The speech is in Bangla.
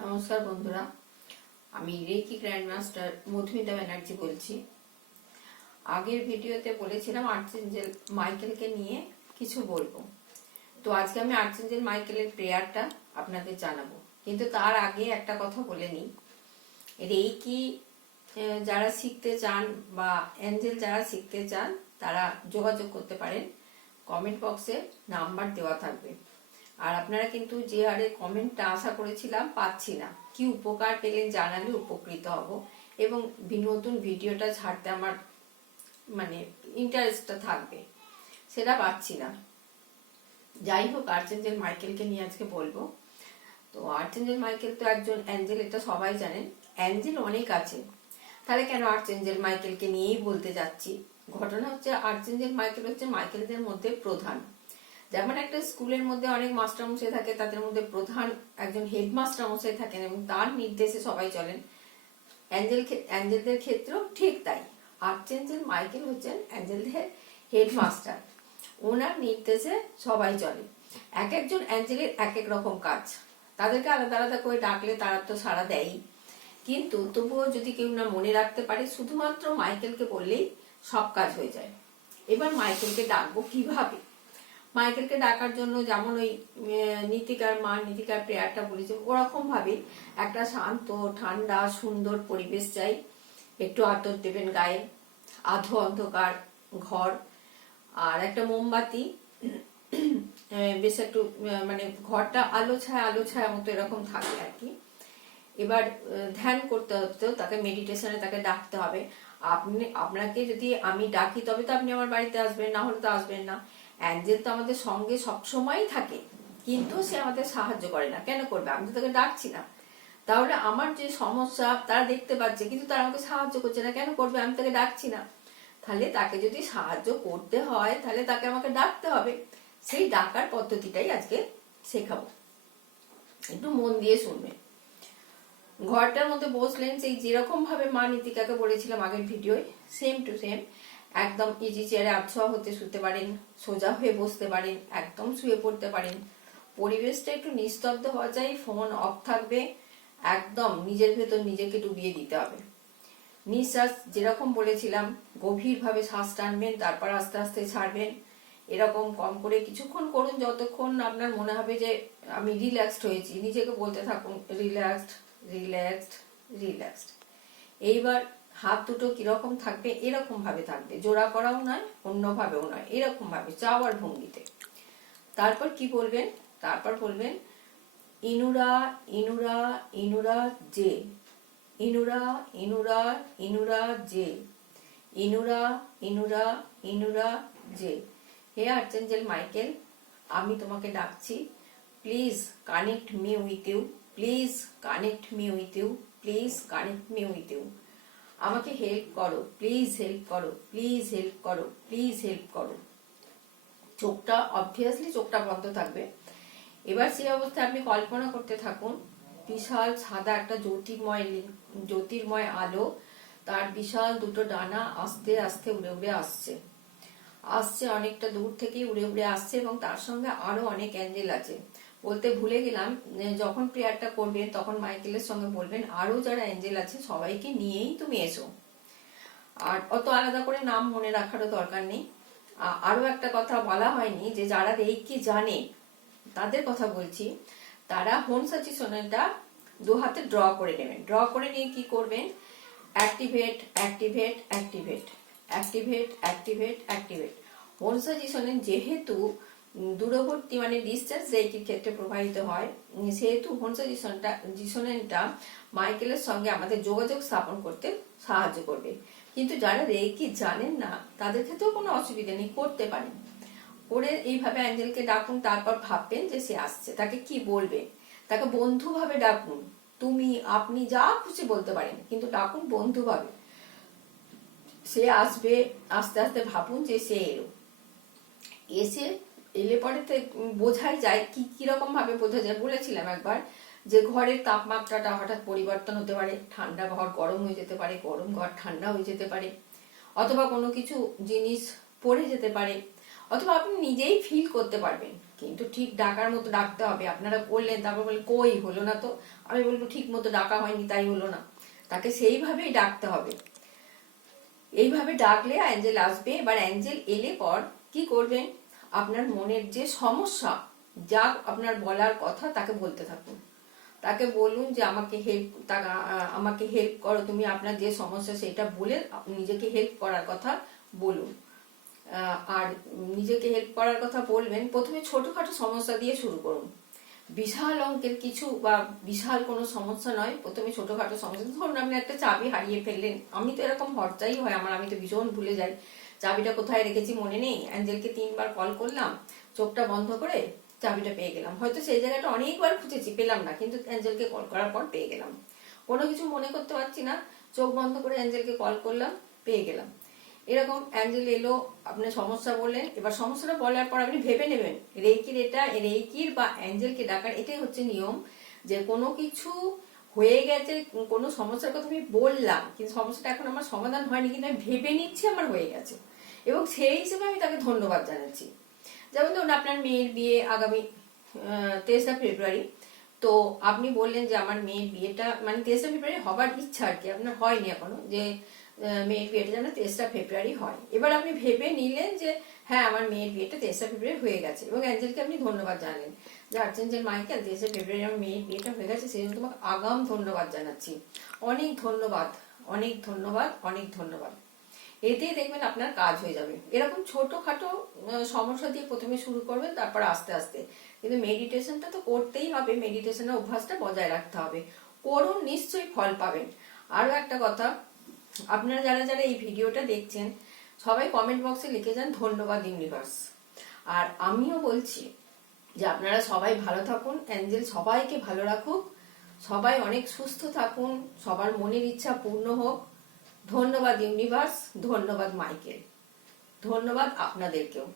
নমস্কার বন্ধুরা, আমি Reiki grand master Madhumita Banerjee বলছি। আগের ভিডিওতে বলেছিলাম আর্চেঞ্জেল মাইকেলকে নিয়ে কিছু বলবো। তো আজকে আমি আর্চেঞ্জেল মাইকেলের প্রেয়ারটা আপনাদের জানাবো, কিন্তু তার আগে একটা কথা বলে নিই। রেকি যারা শিখতে চান বা অ্যাঞ্জেল যারা শিখতে চান তারা যোগাযোগ করতে পারেন। কমেন্ট বক্সে নাম্বার দেওয়া থাকবে। আর আপনারা কিন্তু যে হারে কমেন্টটা আশা করেছিলাম পাচ্ছি না। কি উপকার পেলেন জানালে উপকৃত হব, এবং নতুন ভিডিওটা ছাড়তে আমার ইন্টারেস্টটা থাকবে, সেটা পাচ্ছি না। যাই হোক, আর্চেঞ্জেল মাইকেলকে নিয়ে আজকে বলবো। তো আর্চেঞ্জেল মাইকেল তো একজন অ্যাঞ্জেল, এটা সবাই জানেন। অ্যাঞ্জেল অনেক আছে, তাহলে কেন আর্চেঞ্জেল মাইকেলকে নিয়েই বলতে যাচ্ছি। ঘটনা হচ্ছে, আর্চেঞ্জেল মাইকেল হচ্ছে মাইকেলদের মধ্যে প্রধান। যেমন একটা স্কুলের মধ্যে অনেক মাস্টারমশাই থাকে, তাদের মধ্যে প্রধান একজন হেডমাস্টার মশাই থাকেন এবং তার নির্দেশে সবাই চলেন। অ্যাঞ্জেলদের ক্ষেত্রেও ঠিক তাই। আর্চেঞ্জেল মাইকেল হচ্ছেন অ্যাঞ্জেলদের হেডমাস্টার, ওনার নির্দেশে সবাই চলে। এক একজন অ্যাঞ্জেলের এক এক রকম কাজ, তাদেরকে আলাদা আলাদা করে ডাকলে তারা তো সাড়া দেয়ই, কিন্তু তবুও যদি কেউ না মনে রাখতে পারে, শুধুমাত্র মাইকেলকে বললেই সব কাজ হয়ে যায়। এবার মাইকেলকে ডাকবো কিভাবে? মাইকেলকে ডাকার জন্য যেমন ওই নীতিকার প্রেয়ারটা বলেছে, ওরকম ভাবে একটা শান্ত, ঠান্ডা, সুন্দর পরিবেশ চাই। একটু আতর দেবেন গায়ে, আধো অন্ধকার ঘর, আর একটা মোমবাতি, বেশ একটু ঘরটা আলো ছায়া মতো এরকম থাকে আর কি। এবার ধ্যান করতে হতো, তাকে মেডিটেশনে তাকে ডাকতে হবে। আপনাকে যদি আমি ডাকি তবে তো আপনি আমার বাড়িতে আসবেন, না হলে তো আসবেন না। অ্যাঞ্জেল তো আমাদের সঙ্গে সবসময়ই থাকে, কিন্তু সে আমাদের সাহায্য করে না। কেন করবে? আমি তো তাকে ডাকছি না। তাহলে আমার যে সমস্যা তারা দেখতে পাচ্ছে, কিন্তু তারা আমাকে সাহায্য করছে না। কেন করবে? আমি তাকে ডাকছি না। তাহলে তাকে যদি সাহায্য করতে হয়, তাহলে তাকে আমাকে ডাকতে হবে। সেই ডাকার পদ্ধতিটাই আজকে শেখাবো, একটু মন দিয়ে শুনবেন। ঘরটার মধ্যে বসলেন, সেই যেরকম ভাবে মা নীতিকাকে বলেছিলাম আগের ভিডিওয়, সেম টু সেম একদম ইজি চেয়ারে আধশোয়া হতে শুতে পারেন, সোজা হয়ে বসতে পারেন, একদম শুয়ে পড়তে পারেন। পরিবেশটা একটু নিস্তব্ধ হওয়া চাই, ফোন অফ থাকবে, একদম নিজের ভেতর নিজেকে ডুবিয়ে দিতে হবে। নিঃশ্বাস যেরকম বলেছিলাম, গভীরভাবে শ্বাস টানবেন, তারপর আস্তে আস্তে ছাড়বেন। এরকম কম করে কিছুক্ষণ করুন, যতক্ষণ আপনার মনে হবে যে আমি রিল্যাক্সড হয়েছি। নিজেকে বলতে থাকুন, রিল্যাক্সড রিল্যাক্সড রিল্যাক্সড। এইবার হাত দুটো কিরকম থাকবে? এরকম ভাবে থাকবে, জোড়া করাও নয়, অন্যভাবেও নয়, এরকম ভাবে চাওয়ার ভঙ্গিতে। তারপর কি বলবেন? তারপর বলবেন ইনুরা ইনুরা ইনুরা জে, ইনুরা ইনুরা ইনুরা জে, ইনুরা ইনুরা ইনুরা জে। হে আর্চেঞ্জেল মাইকেল, আমি তোমাকে ডাকছি। Please connect me with you, please connect me with you, please connect me with you. আমাকে হেল্প করো, প্লিজ হেল্প করো, প্লিজ হেল্প করো, প্লিজ হেল্প করো। চোখটা অবভিয়াসলি চোখটা বন্ধ থাকবে। এবার সেই অবস্থায় আপনি কল্পনা করতে থাকুন, বিশাল সাদা একটা জ্যোতির্ময় আলো, তার বিশাল দুটো ডানা আস্তে আস্তে উড়ে উড়ে আসছে অনেকটা দূর থেকে উড়ে উড়ে আসছে, এবং তার সঙ্গে আরো অনেক অ্যাঞ্জেল আছে। বলতে ভুলে গেলাম, যখন প্রেয়ারটা করবেন তখন মাইকেলের সঙ্গে বলবেন আরো যারা অ্যাঞ্জেল আছে সবাইকে নিয়েই তুমি এসো। আর অত আলাদা করে নাম মনে রাখারও দরকার নেই। আরো একটা কথা বলা হয়নি, যে যারা রেকি জানে তাদের কথা বলছি, তারা হোনসাচিসনটা দু হাতে ড্র করে নেবেন। ড্র করে নিয়ে কি করবেন? Activate activate activate activate activate activate. হোনসাচিসন যেহেতু দূরবর্তী ডিস্টেন্স রেকির ক্ষেত্রে প্রবাহিত হয়, সেহেতু হোনসাচিসনটা মাইকেলের সঙ্গে আমাদের যোগাযোগ স্থাপন করতে সাহায্য করবে। কিন্তু যারা রেকি জানেন না তাদের ক্ষেত্রেও কোনো অসুবিধা নেই, করতে পারেন। করে এইভাবে অ্যাঞ্জেলকে ডাকুন, তারপর ভাববেন যে সে আসছে। তাকে কি বলবেন? তাকে বন্ধু ভাবে ডাকুন। তুমি, আপনি যা খুশি বলতে পারেন, কিন্তু ডাকুন বন্ধু ভাবে। সে আসবে, আস্তে আস্তে ভাবুন যে সে এলে পরে বোঝাই যায়। কিরকম ভাবে বোঝা যায় বলেছিলাম একবার, যে ঘরের তাপমাত্রাটা হঠাৎ পরিবর্তন হতে পারে, ঠান্ডা ঘর গরম হয়ে যেতে পারে, গরম ঘর ঠান্ডা হয়ে যেতে পারে, অথবা কোনো কিছু জিনিস পড়ে যেতে পারে, অথবা আপনি নিজেই ফিল করতে পারবেন কিন্তু ঠিক ডাকার মতো ডাকতে হবে। আপনারা করলেন, তারপর বললেন কই হলো না তো, আমি বলবো ঠিক মতো ডাকা হয়নি তাই হলো না। তাকে সেইভাবেই ডাকতে হবে। এইভাবে ডাকলে অ্যাঞ্জেল আসবে। এবার অ্যাঞ্জেল এলে পর কি করবেন, আপনার মনের যে সমস্যা, যা আপনার বলার কথা তাকে বলতে থাকুন। তাকে বলুন যে আমাকে হেল্প করো তুমি, আপনার যে সমস্যা সেটা বলে নিজেকে হেল্প করার কথা বলুন। আর নিজেকে হেল্প করার কথা বলবেন, প্রথমে ছোটখাটো সমস্যা দিয়ে শুরু করুন। বিশাল অঙ্কের কিছু বা বিশাল কোনো সমস্যা নয়, প্রথমে ছোটখাটো সমস্যা। ধরুন আপনি একটা চাবি হারিয়ে ফেললেন, আমি তো এরকম হরচাই হয় আমার, আমি তো ভীষণ ভুলে যাই চাবিটা কোথায় রেখেছি মনে নেই। অ্যাঞ্জেলকে 3বার কল করলাম, চোখটা বন্ধ করে চাবিটা পেয়ে গেলাম। হয়তো সেই জায়গাটা অনেকবার খুঁজেছি, পেলাম না, কিন্তু অ্যাঞ্জেলকে কল করার পর পেয়ে গেলাম। কোনো কিছু মনে করতে পারছি না, চোখ বন্ধ করে অ্যাঞ্জেলকে কল করলাম, পেয়ে গেলাম। এরকম অ্যাঞ্জেল এলো, আপনি সমস্যা বললেন, এবার সমস্যাটা বলার পর আপনি ভেবে নেবেন রেইকির বা অ্যাঞ্জেলকে ডাকার এটাই হচ্ছে নিয়ম, যে কোনো কিছু হয়ে গেছে, কোনো সমস্যার কথা আমি বললাম কিন্তু সমস্যাটা এখন আমার সমাধান হয়নি, কিন্তু আমি ভেবে নিচ্ছি আমার হয়ে গেছে, এবং সেই হিসেবে আমি তাকে ধন্যবাদ জানাচ্ছি। যেমন ধরুন আপনার মেয়ের বিয়ে আগামী 23 ফেব্রুয়ারি, তো আপনি বললেন যে আমার মেয়ের বিয়েটা মানে 23 ফেব্রুয়ারি হবার ইচ্ছা আর কি, আপনার হয়নি এখনো, যে মেয়ের বিয়েটা যেন 23 ফেব্রুয়ারি হয়। এবার আপনি ভেবে নিলেন যে হ্যাঁ আমার মেয়ের বিয়েটা 23 ফেব্রুয়ারি হয়ে গেছে, এবং অ্যাঞ্জেলকে আপনি ধন্যবাদ জানালেন যে আর্চেঞ্জেল মাইকেল 23 ফেব্রুয়ারি আমার মেয়ের বিয়েটা হয়ে গেছে, সেই জন্য তোমাকে আগাম ধন্যবাদ জানাচ্ছি। অনেক ধন্যবাদ, অনেক ধন্যবাদ, অনেক ধন্যবাদ। এতেই দেখবেন আপনার কাজ হয়ে যাবে। এরকম ছোটখাটো সমস্যা দিয়ে প্রথমে শুরু করবেন, তারপর আস্তে আস্তে। কিন্তু মেডিটেশনটা তো করতেই হবে, মেডিটেশনের অভ্যাসটা বজায় রাখতে হবে। করুন, নিশ্চয়ই ফল পাবেন। আরো একটা কথা, আপনারা যারা যারা এই ভিডিওটা দেখছেন সবাই কমেন্ট বক্সে লিখে যান ধন্যবাদ ইউনিভার্স। আর আমিও বলছি যে আপনারা সবাই ভালো থাকুন, অ্যাঞ্জেল সবাইকে ভালো রাখুক, সবাই অনেক সুস্থ থাকুন, সবার মনের ইচ্ছা পূর্ণ হোক। ধন্যবাদ ইউনিভার্স, ধন্যবাদ মাইকেল, ধন্যবাদ আপনাদেরকেও।